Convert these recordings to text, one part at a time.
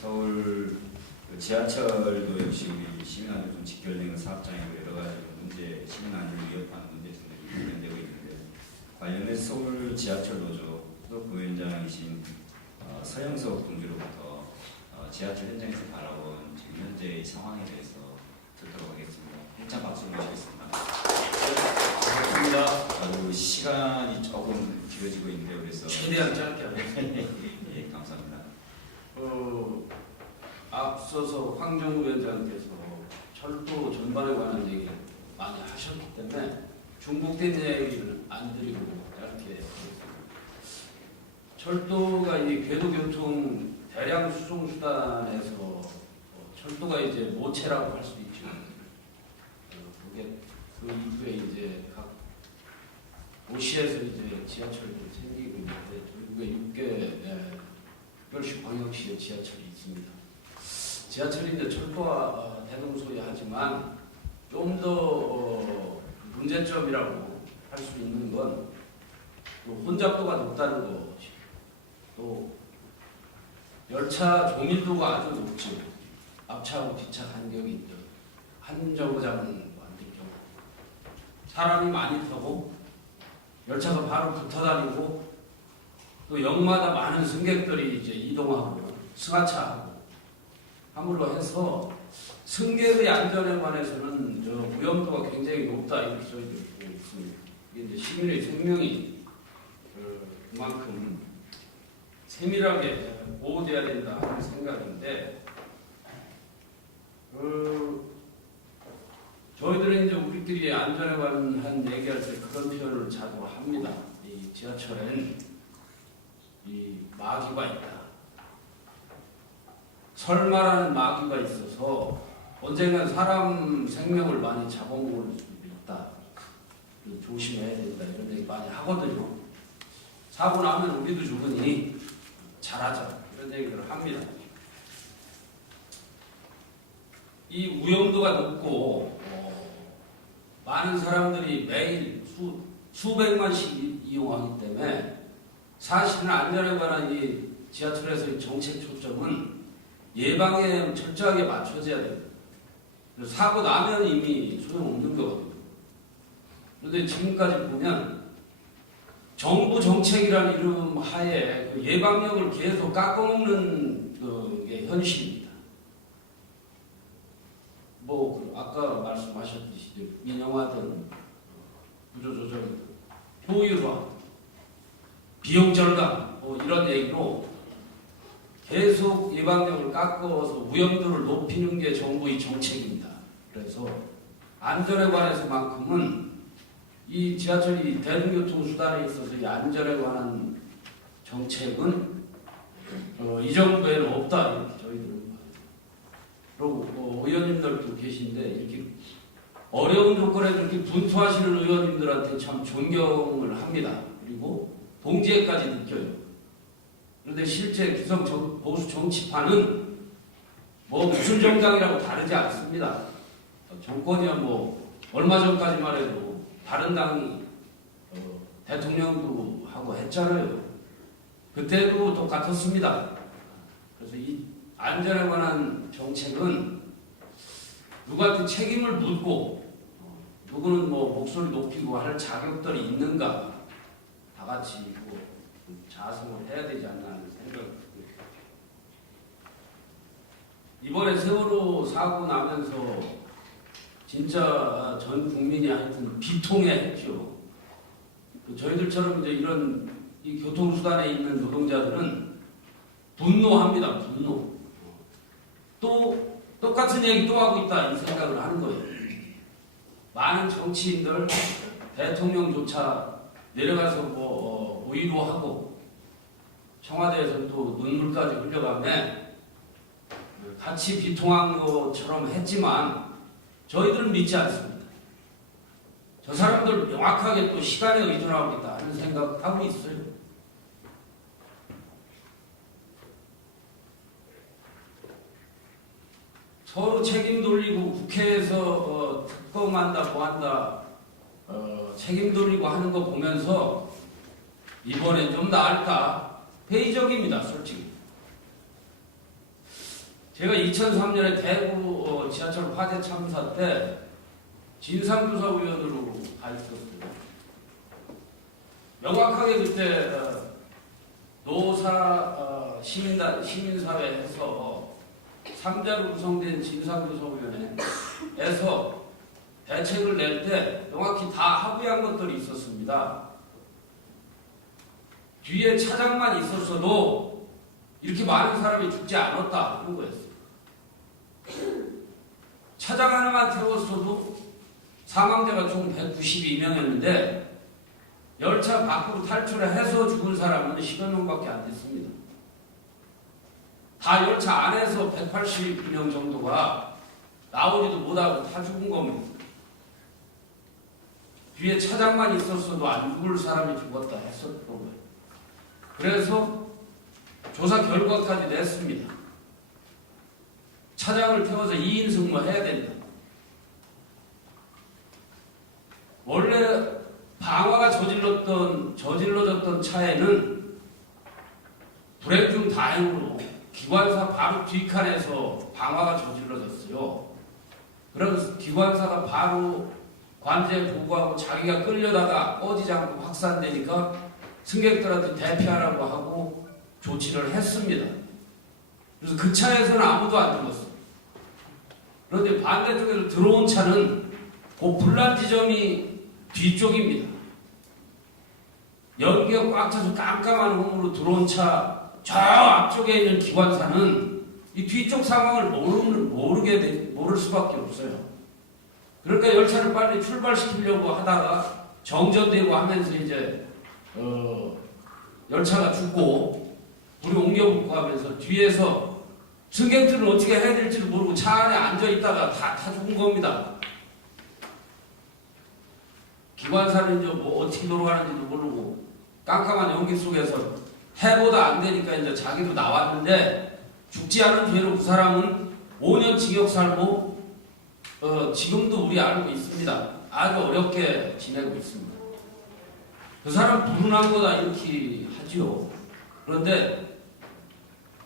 서울 지하철도 역시 우리 시민안전 좀 직결되는 사업장이고 여러 가지 문제, 시민안전을 위협하는 문제점들이 발견되고 있는데 관련해서 서울 지하철 노조 부위원장이신 서영석 동지로부터 지하철 현장에서 바라본 지금 현재의 상황에 대해서 듣도록 하겠습니다. 한참 박수 모시겠습니다. 반갑습니다. 시간이 조금 길어지고 있는데요. 그래서 최대한 짧게 하겠습니다. 예, 감사합니다. 앞서서 황정우 위원장께서 철도 전반에 관한 얘기를 많이 하셨기 때문에 중복된 얘기를 안 드리고 짧게 하겠습니다. 철도가 이 궤도교통 대량 수송 수단에서 철도가 이제 모체라고 할 수 있죠. 그게 그 이후에 이제 각 도시에서 이제 지하철들이 생기고 있는데 결국에 6개 광역시에 지하철이 있습니다. 지하철이 이제 철도와 대동소이하지만 좀 더 문제점이라고 할 수 있는 건 혼잡도가 높다는 것이고 또 열차 종일도가 아주 높죠. 앞차하고 뒷차 간격이 한 정거장은 완전 경우 사람이 많이 타고 열차가 바로 붙어 다니고 또 역마다 많은 승객들이 이제 이동하고 승하차하고 함으로 해서 승객의 안전에 관해서는 위험도가 굉장히 높다 이렇게 저희들 보고 있습니다. 이게 이제 시민의 생명이 그만큼 세밀하게 보호돼야 된다 하는 생각인데 저희들은 이제 우리끼리 안전에 관한 얘기할 때 그런 표현을 자주 합니다. 이 지하철엔 이 마귀가 있다. 설마라는 마귀가 있어서 언젠간 사람 생명을 많이 잡아먹을 수도 있다. 조심해야 된다. 이런 얘기 많이 하거든요. 사고 나면 우리도 죽으니 잘하자. 이런 얘기를 합니다. 이 위험도가 높고 많은 사람들이 매일 수백만씩 이용하기 때문에 사실은 안전에 관한 이 지하철에서의 정책 초점은 예방에 철저하게 맞춰져야 됩니다. 사고 나면 이미 소용없는 거거든요. 그런데 지금까지 보면 정부 정책이라는 이름 하에 그 예방력을 계속 깎아먹는 게 현실입니다. 아까 말씀하셨듯이 민영화든 구조조정이든 효율화, 비용 절감 이런 얘기로 계속 예방력을 깎아서 위험도를 높이는 게 정부의 정책입니다. 그래서 안전에 관해서만큼은 이 지하철이 대중교통 수단에 있어서 이 안전에 관한 정책은 이 정부에는 없다 이렇게 저희들은 그리고 의원님들도 계신데 이렇게 어려운 조건에도 이렇게 분투하시는 의원님들한테 참 존경을 합니다. 그리고 동지애까지 느껴요. 그런데 실제 기성 보수 정치파는 무슨 정당이라고 다르지 않습니다. 정권이야 얼마 전까지만 해도 다른 당이 대통령도 하고 했잖아요. 그때도 똑같았습니다. 그래서 이 안전에 관한 정책은 누구한테 책임을 묻고 누구는 목소리 높이고 할 자격들이 있는가 다 같이 자성을 해야 되지 않나 하는 생각이 듭니다. 이번에 세월호 사고 나면서 진짜 전 국민이 하여튼 비통해했죠. 저희들처럼 이제 이런 이 교통수단에 있는 노동자들은 분노합니다. 분노. 또 똑같은 얘기 또 하고 있다 이 생각을 하는 거예요. 많은 정치인들, 대통령조차 내려가서 위로하고 청와대에서 또 눈물까지 흘려가며 같이 비통한 것처럼 했지만 저희들은 믿지 않습니다. 저 사람들 명확하게 또 시간에 의존하고 있다 하는 생각하고 있어요. 서로 책임 돌리고 국회에서 특검한다 뭐한다 책임 돌리고 하는 거 보면서 이번엔 좀 나을까 회의적입니다. 솔직히 제가 2003년에 대구 지하철 화재 참사 때 진상조사위원으로 가 있었어요. 명확하게 그때 노사 시민사회에서 3자로 구성된 진상조사위원회에서 대책을 낼 때 명확히 다 합의한 것들이 있었습니다. 뒤에 차장만 있었어도 이렇게 많은 사람이 죽지 않았다 하는 거였어요. 차장 하나만 태웠어도 사망자가 총 192명이었는데 열차 밖으로 탈출해서 죽은 사람은 10여 명밖에 안 됐습니다. 다 열차 안에서 180명 정도가 나오지도 못하고 다 죽은 겁니다. 뒤에 차장만 있었어도 안 죽을 사람이 죽었다 했었던 거예요. 그래서 조사 결과까지 냈습니다. 차장을 태워서 2인 승무해야 된다. 원래 방화가 저질러졌던 차에는 불행 중 다행으로 기관사 바로 뒷칸에서 방화가 저질러졌어요. 그래서 기관사가 바로 관제에 보고하고 자기가 끌려다가 꺼지지 않고 확산되니까 승객들한테 대피하라고 하고 조치를 했습니다. 그래서 그 차에서는 아무도 안 죽었어요. 그런데 반대쪽에서 들어온 차는 그 분란 지점이 뒤쪽입니다. 연기가 꽉 차서 깜깜한 홍으로 들어온 차 저 앞쪽에 있는 기관사는 이 뒤쪽 상황을 모를 수밖에 없어요. 그러니까 열차를 빨리 출발시키려고 하다가 정전되고 하면서 이제 열차가 죽고 불이 옮겨붙고 하면서 뒤에서 승객들은 어떻게 해야 될지도 모르고 차 안에 앉아있다가 다 죽은 겁니다. 기관사는 이제 뭐 어떻게 돌아가는지도 모르고 깜깜한 연기 속에서 해보다 안 되니까 이제 자기도 나왔는데 죽지 않은 죄로 그 사람은 5년 징역 살고 지금도 우리 알고 있습니다. 아주 어렵게 지내고 있습니다. 그 사람 불운한 거다 이렇게 하지요. 그런데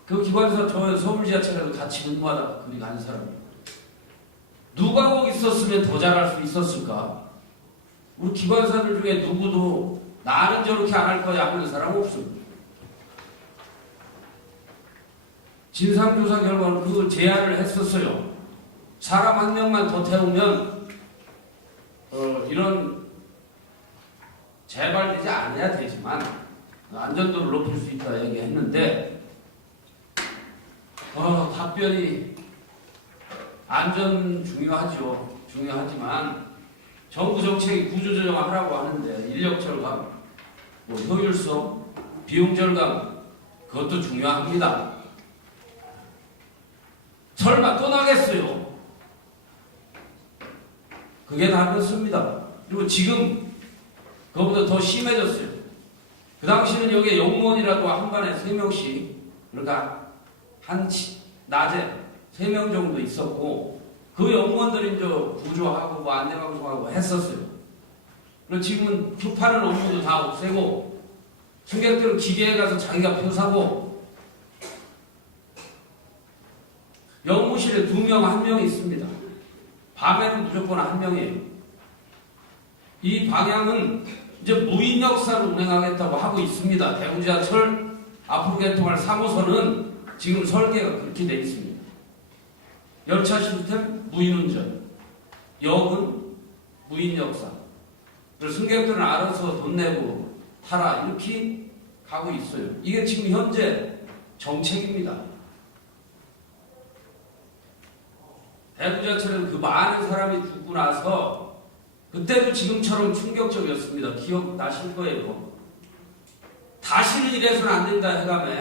그 기관사 저 서울 지하철에도 같이 근무하다가 그리 간 사람이에요. 누가 거기 있었으면 더 잘할 수 있었을까? 우리 기관사들 중에 누구도 나는 저렇게 안 할 거야 하는 사람 없습니다. 진상조사 결과는 그걸 제안을 했었어요. 사람 한 명만 더 태우면 이런 재발되지 않아야 되지만 안전도를 높일 수 있다 얘기했는데 답변이 안전 중요하지만 정부 정책이 구조조정하라고 하는데 인력 절감, 효율성, 비용 절감 그것도 중요합니다. 설마 또 나겠어요? 그게 다 그렇습니다. 그리고 지금 그거보다 더 심해졌어요. 그 당시는 여기에 영무원이라도 한 반에 3명씩 그러니까 낮에 3명 정도 있었고 그 영무원들이 이제 구조하고 뭐 안내방송하고 했었어요. 그리고 지금은 표파는 업무도 다 없애고 승객들은 기계에 가서 자기가 표 사고 영무실에 2명, 1명 있습니다. 밤에는 무조건 1명이에요. 이 방향은 이제 무인 역사로 운행하겠다고 하고 있습니다. 대구지하철 앞으로 개통할 3호선은 지금 설계가 그렇게 되어 있습니다. 열차 시스템 무인운전, 역은 무인 역사. 그래서 승객들은 알아서 돈 내고 타라 이렇게 가고 있어요. 이게 지금 현재 정책입니다. 대구지하철은 그 많은 사람이 죽고 나서 그때도 지금처럼 충격적이었습니다. 기억나실 거예요. 다시는 이래서는 안 된다 해가며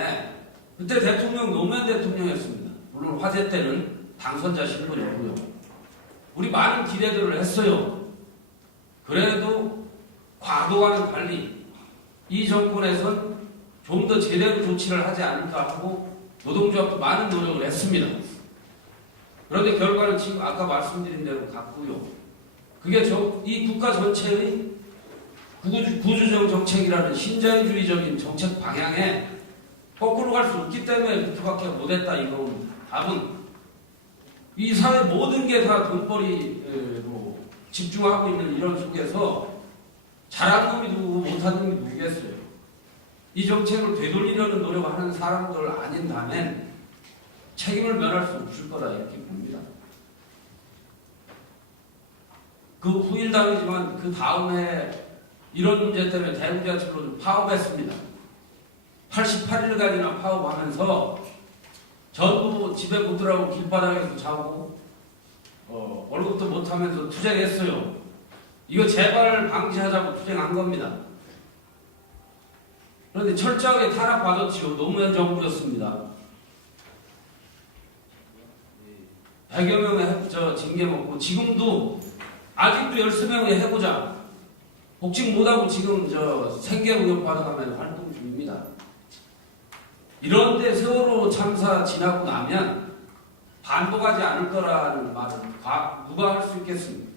그때 대통령 노무현 대통령이었습니다. 물론 화재 때는 당선자 신분이었고요. 우리 많은 기대들을 했어요. 그래도 과도와는 달리 이 정권에선 좀 더 제대로 조치를 하지 않을까 하고 노동조합도 많은 노력을 했습니다. 그런데 결과는 지금 아까 말씀드린 대로 같고요. 그게 이 국가 전체의 구조적 정책이라는 신자유주의적인 정책 방향에 거꾸로 갈 수 없기 때문에 그렇게밖에 못했다 이겁니다. 답은 이 사회 모든 게 다 돈벌이로 집중하고 있는 이런 속에서 잘한 놈이 누구고 못한 놈이 누구겠어요. 이 정책을 되돌리려는 노력을 하는 사람들 아닌다면 책임을 면할 수 없을 거다 이렇게 봅니다. 그 후일담이지만 그 다음에 이런 문제 때문에 대구지하철로 파업했습니다. 88일간이나 파업하면서 전부 집에 못 들어가고 길바닥에서 자고 월급도 못하면서 투쟁했어요. 이거 재발 방지하자고 투쟁한 겁니다. 그런데 철저하게 탄압받았지요. 노무현 정부였습니다. 100여 명의 징계 먹고 지금도 아직도 13명의 해고자 복직 못하고 지금 생계무역 받아가면 활동 중입니다. 이런데 세월호 참사 지나고 나면 반복하지 않을 거라는 말을 누가 할 수 있겠습니까?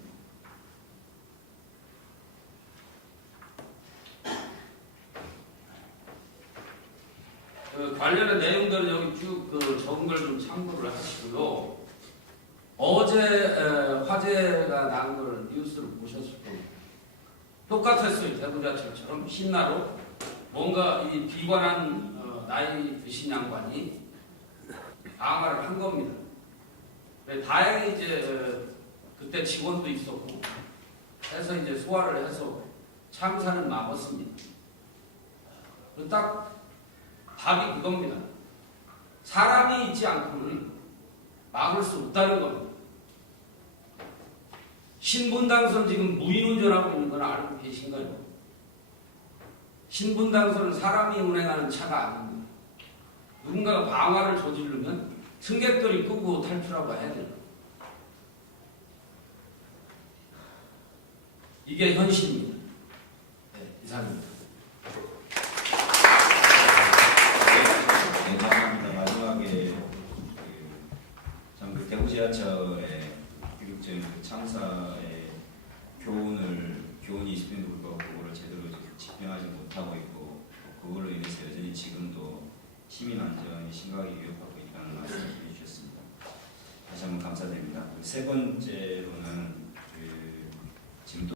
관련된 내용들은 여기 쭉 적은 걸 좀 참고를 하시고요. 어제 화재가 난 걸 뉴스를 보셨을 겁니다. 똑같았어요. 대구지하철처럼 신나로 뭔가 이 비관한 나이 드신 양반이 방어를 한 겁니다. 다행히 이제 그때 직원도 있었고 해서 이제 소화를 해서 참사는 막았습니다. 딱 답이 그겁니다. 사람이 있지 않고는 막을 수 없다는 겁니다. 신분당선 지금 무인운전하고 있는 건 알고 계신가요? 신분당선은 사람이 운행하는 차가 아닙니다. 누군가가 방화를 저지르면 승객들이 끄고 탈출하고 해야 돼요. 이게 현실입니다. 네, 이상입니다. 네, 감사합니다. 마지막에 참 대구지하철의 비극적인 참사의 교훈이 있음에도 불구하고 그거를 제대로 집행하지 못하고 있고 그걸로 인해서 여전히 지금도 시민 안전이 심각하게 위협하고 있다는 말씀을 해주셨습니다. 다시 한번 감사드립니다. 세 번째로